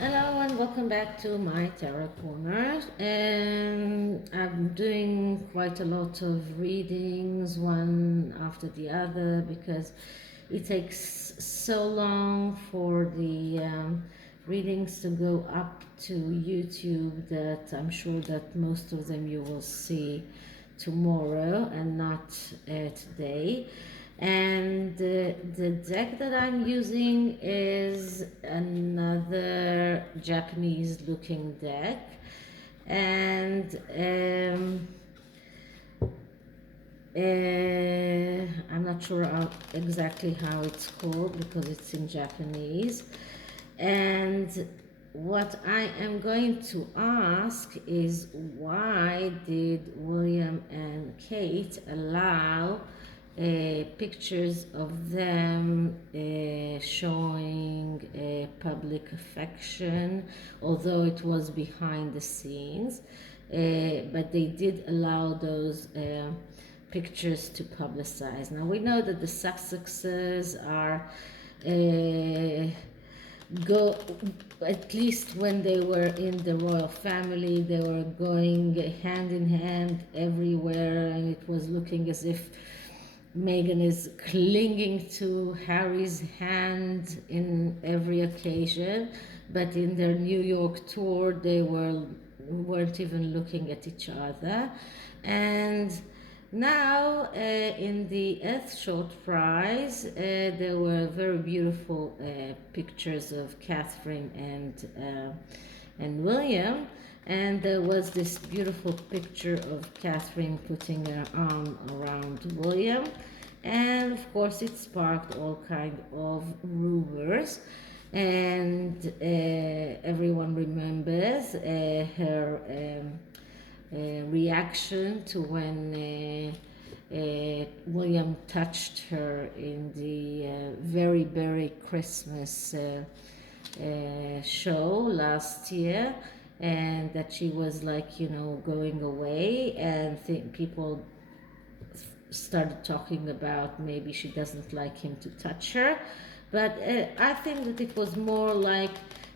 Hello and welcome back to my tarot corner. And I'm doing quite a lot of readings, one after the other, because it takes so long for the readings to go up to YouTube that I'm sure that most of them you will see tomorrow and not today. And the deck that I'm using is another Japanese looking deck, and I'm not sure exactly how it's called because it's in Japanese. And what I am going to ask is, why did William and Kate allow pictures of them showing public affection, although it was behind the scenes, but they did allow those pictures to publicize. Now we know that the Sussexes are go at least when they were in the royal family, they were going hand in hand everywhere, and it was looking as if Meghan is clinging to Harry's hand in every occasion. But in their New York tour, they weren't even looking at each other. And now, in the Earthshot Prize, there were very beautiful pictures of Catherine and William, and there was this beautiful picture of Catherine putting her arm around William, and of course it sparked all kind of rumors. And everyone remembers her reaction to when William touched her in the very, very Christmas show last year, and that she was like, going away, and people started talking about maybe she doesn't like him to touch her. But I think that it was more like,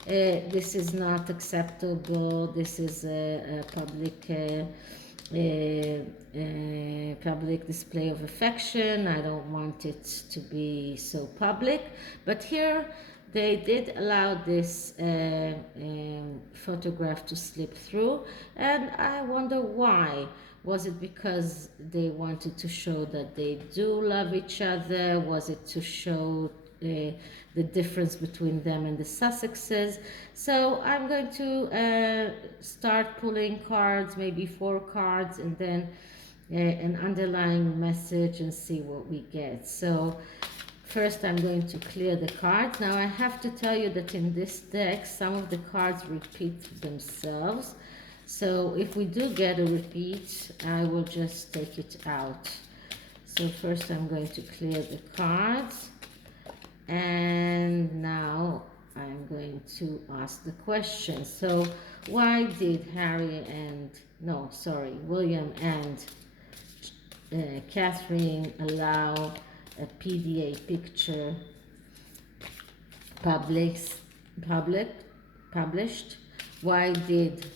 this is not acceptable, this is a public display of affection, I don't want it to be so public. But here they did allow this photograph to slip through, and I wonder why. Was it because they wanted to show that they do love each other? Was it to show the difference between them and the Sussexes? So I'm going to start pulling cards, maybe 4 cards, and then an underlying message, and see what we get. So first I'm going to clear the cards. Now I have to tell you that in this deck some of the cards repeat themselves. So if we do get a repeat, I will just take it out. So first I'm going to clear the cards. And now I'm going to ask the question. So why did William and Catherine allow a PDA picture published? Why did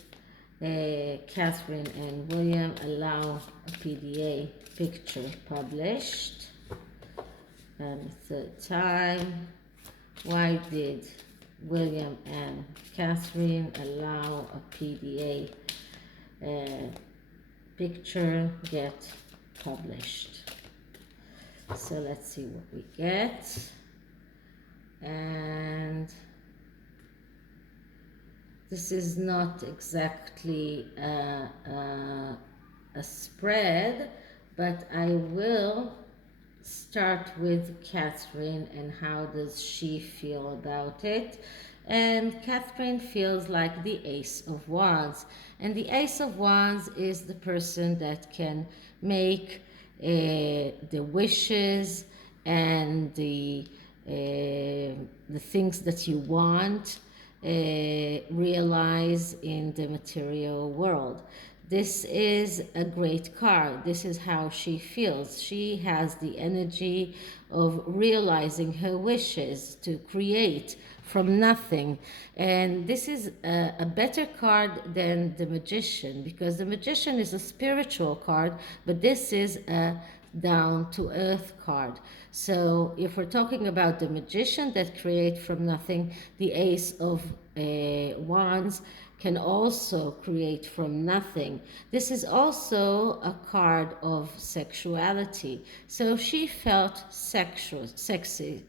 Catherine and William allow a PDA picture published? And third time, why did William and Catherine allow a PDA picture get published? So let's see what we get. And this is not exactly a spread, but I will start with Catherine and how does she feel about it. And Catherine feels like the Ace of Wands, and the Ace of Wands is the person that can make the wishes and the things that you want realize in the material world. This is a great card. This is how she feels. She has the energy of realizing her wishes, to create from nothing. And this is a better card than the Magician, because the Magician is a spiritual card, but this is a down to earth card. So if we're talking about the Magician that create from nothing, the Ace of Wands can also create from nothing. This is also a card of sexuality. So she felt sexy.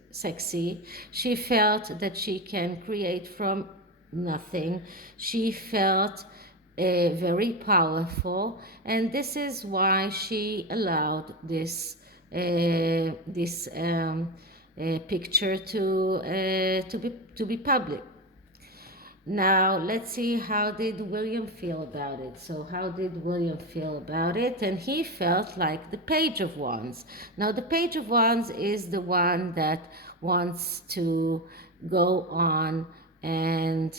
She felt that she can create from nothing. She felt very powerful, and this is why she allowed this picture to be public. Now, let's see, how did William feel about it? So, how did William feel about it? And he felt like the Page of Wands. Now, the Page of Wands is the one that wants to go on and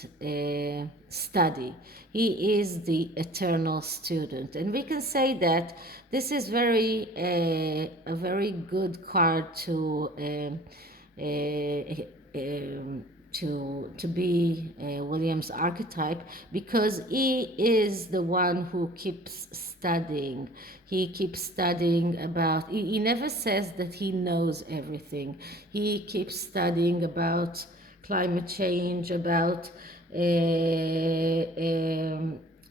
study. He is the eternal student. And we can say that this is a very good card to be William's archetype, because he is the one who keeps studying. He keeps studying about, he never says that he knows everything. He keeps studying about climate change, about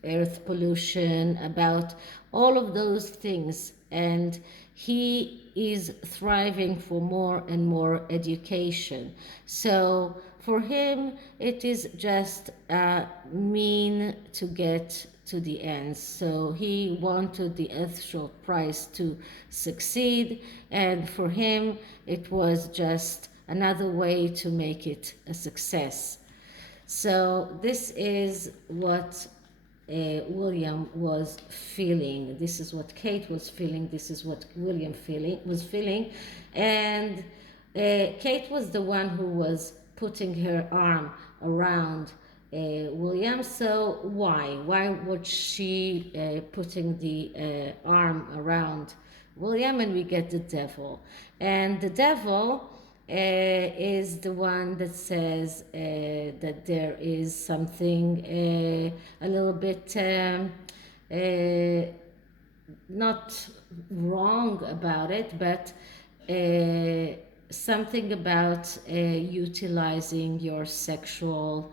earth pollution, about all of those things. And he is thriving for more and more education. So for him, it is just a mean to get to the end. So he wanted the Earthshot Prize to succeed, and for him, it was just another way to make it a success. So this is what William was feeling. This is what Kate was feeling. This is what William was feeling. And Kate was the one who was putting her arm around William. So why? Why was she putting the arm around William? And we get the devil. And the devil is the one that says that there is something a little bit not wrong about it, but something about utilizing your sexual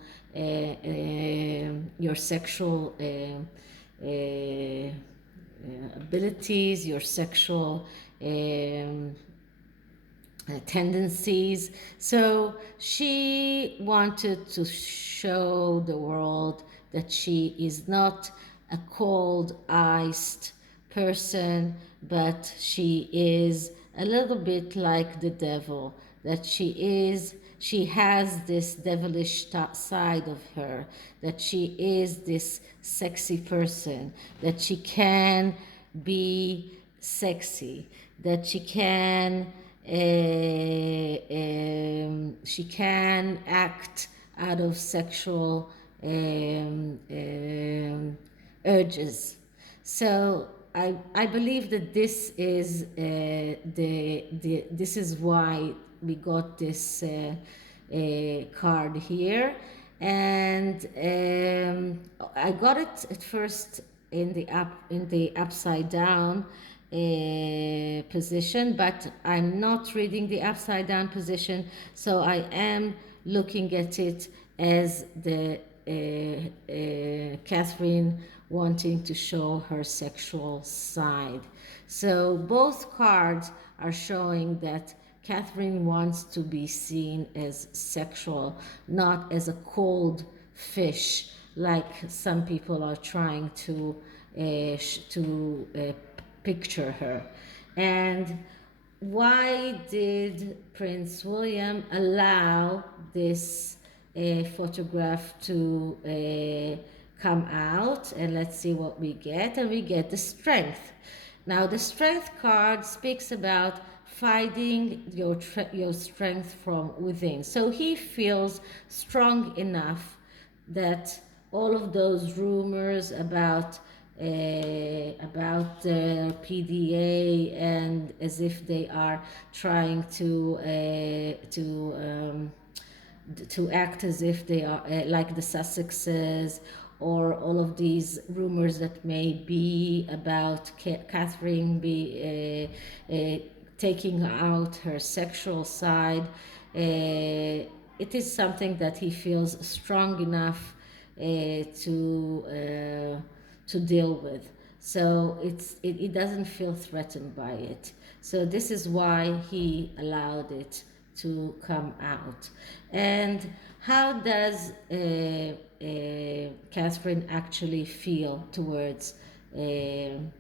abilities, your sexual tendencies. So she wanted to show the world that she is not a cold, iced person, but she is a little bit like the devil, that she has this devilish side of her, that she is this sexy person, that she can be sexy, that she can act out of sexual urges. So I believe that this is this is why we got this card here, and I got it at first in the upside down position, but I'm not reading the upside down position, so I am looking at it as the Catherine wanting to show her sexual side. So both cards are showing that Catherine wants to be seen as sexual, not as a cold fish like some people are trying to picture her. And why did Prince William allow this photograph to come out? And let's see what we get. And we get the Strength. Now, the Strength card speaks about finding your strength from within. So he feels strong enough that all of those rumors about the PDA, and as if they are trying to to act as if they are like the Sussexes, or all of these rumors that may be about Catherine taking out her sexual side. It is something that he feels strong enough to deal with. So it doesn't feel threatened by it. So this is why he allowed it to come out. And how does Catherine actually feel towards William?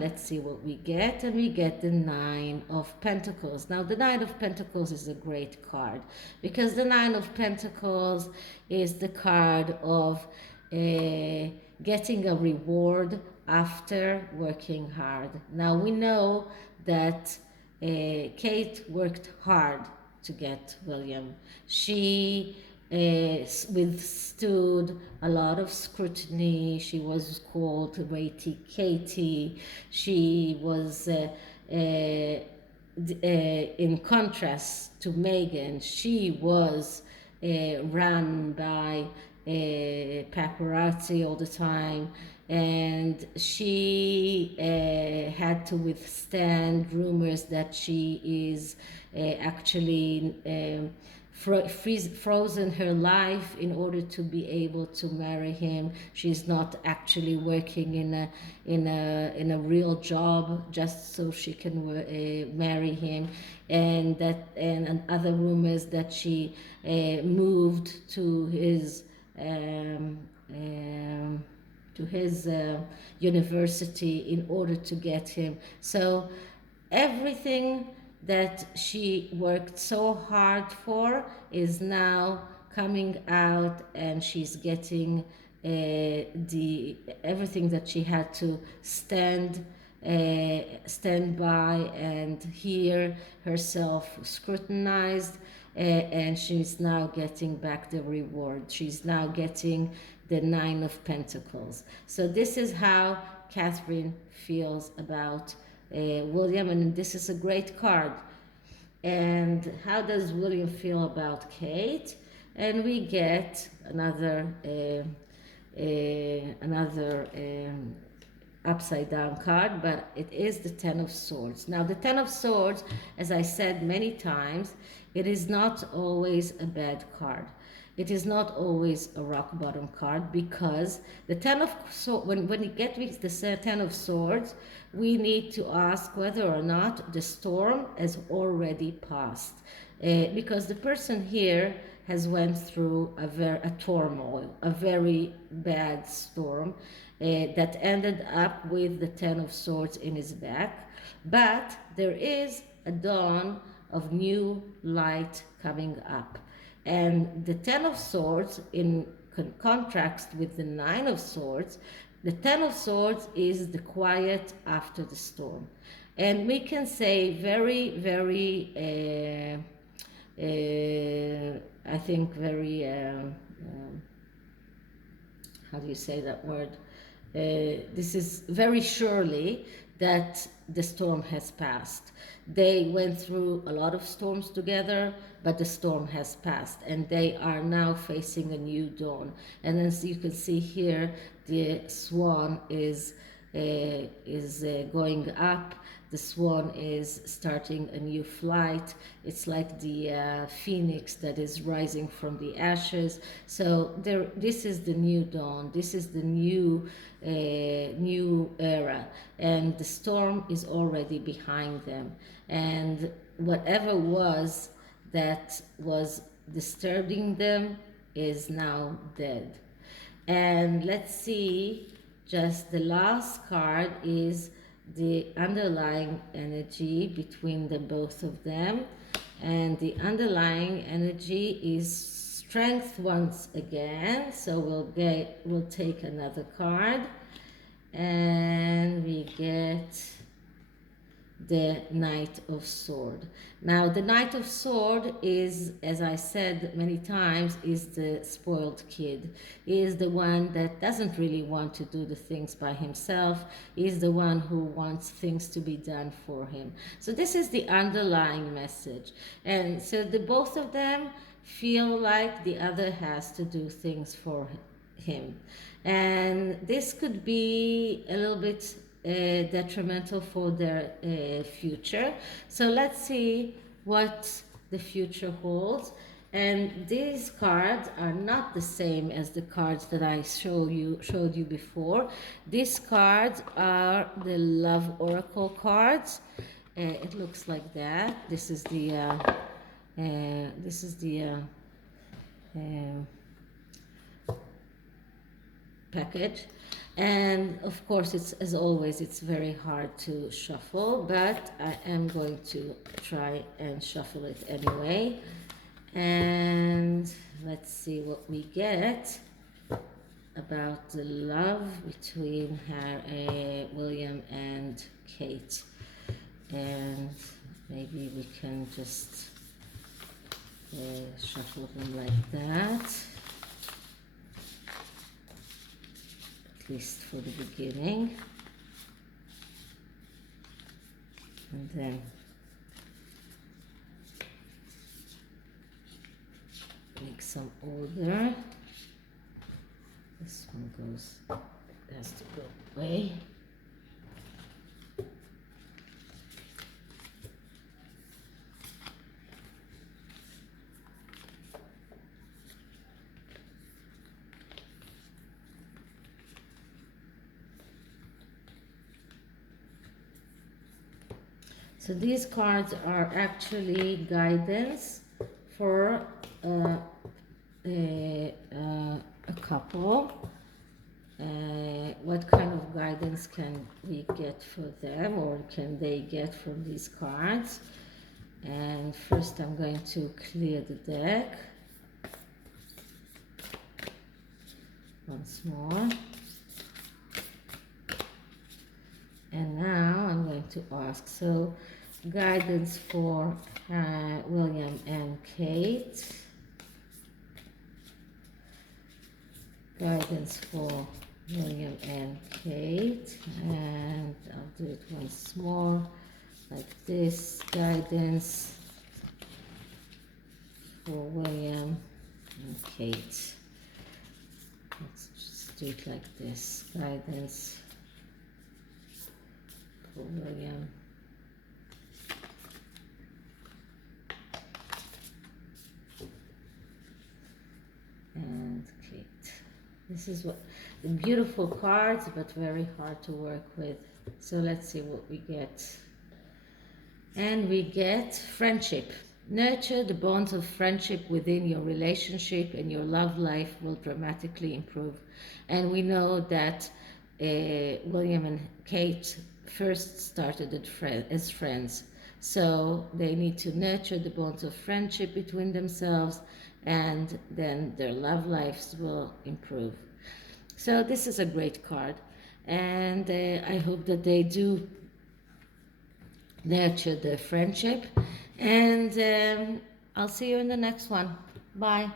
Let's see what we get. And we get the Nine of Pentacles. Now, the Nine of Pentacles is a great card, because the Nine of Pentacles is the card of getting a reward after working hard. Now, we know that Kate worked hard to get William. She withstood a lot of scrutiny. She was called Waity Katie. She was, in contrast to Megan, she was run by paparazzi all the time, and she had to withstand rumors that she is actually frozen her life in order to be able to marry him. She's not actually working in a real job just so she can marry him, and other rumors that she moved to his university in order to get him. So everything that she worked so hard for is now coming out, and she's getting the everything that she had to stand by and hear herself scrutinized, and she's now getting back the reward. She's now getting the Nine of Pentacles. So this is how Catherine feels about William, and this is a great card. And how does William feel about Kate? And we get another upside down card, but it is the Ten of Swords. Now, the Ten of Swords, as I said many times, it is not always a bad card. It is not always a rock bottom card, because the Ten of Swords, when you get with the Ten of Swords, we need to ask whether or not the storm has already passed, because the person here has went through a turmoil, a very bad storm that ended up with the Ten of Swords in his back. But there is a dawn of new light coming up. And the Ten of Swords, in contrast with the Nine of Swords, the Ten of Swords is the quiet after the storm. And we can say very, very, I think very, how do you say that word? This is very surely that the storm has passed. They went through a lot of storms together, but the storm has passed, and they are now facing a new dawn. And as you can see here, the swan is going up. The swan is starting a new flight. It's like the phoenix that is rising from the ashes. So this is the new dawn. This is the new era, and the storm is already behind them. And whatever was that was disturbing them is now dead. And let's see, just the last card is the underlying energy between the both of them. And the underlying energy is strength once again. So we'll take another card, and we get the Knight of Sword. Now, the Knight of Sword is, as I said many times, is the spoiled kid. He is the one that doesn't really want to do the things by himself. He is the one who wants things to be done for him. So this is the underlying message. And so the both of them feel like the other has to do things for him. And this could be a little bit detrimental for their future. So let's see what the future holds. And these cards are not the same as the cards that I showed you before. These cards are the Love Oracle cards. It looks like that. This is the package, and of course, it's, as always, it's very hard to shuffle, but I am going to try and shuffle it anyway. And let's see what we get about the love between William and Kate. And maybe we can just shuffle them like that, at least for the beginning. And then make some order. This one has to go away. So these cards are actually guidance for a couple. What kind of guidance can we get for them, or can they get from these cards? And first I'm going to clear the deck once more. And now I'm going to ask, so guidance for William and Kate. Guidance for William and Kate. And I'll do it once more, like this. Guidance for William and Kate. Let's just do it like this. Guidance for William and Kate. This is what the beautiful cards, but very hard to work with. So let's see what we get. And we get friendship. Nurture the bonds of friendship within your relationship, and your love life will dramatically improve. And we know that William and Kate first started as friends. So they need to nurture the bonds of friendship between themselves, and then their love lives will improve. So this is a great card, and I hope that they do nurture their friendship. And I'll see you in the next one. Bye.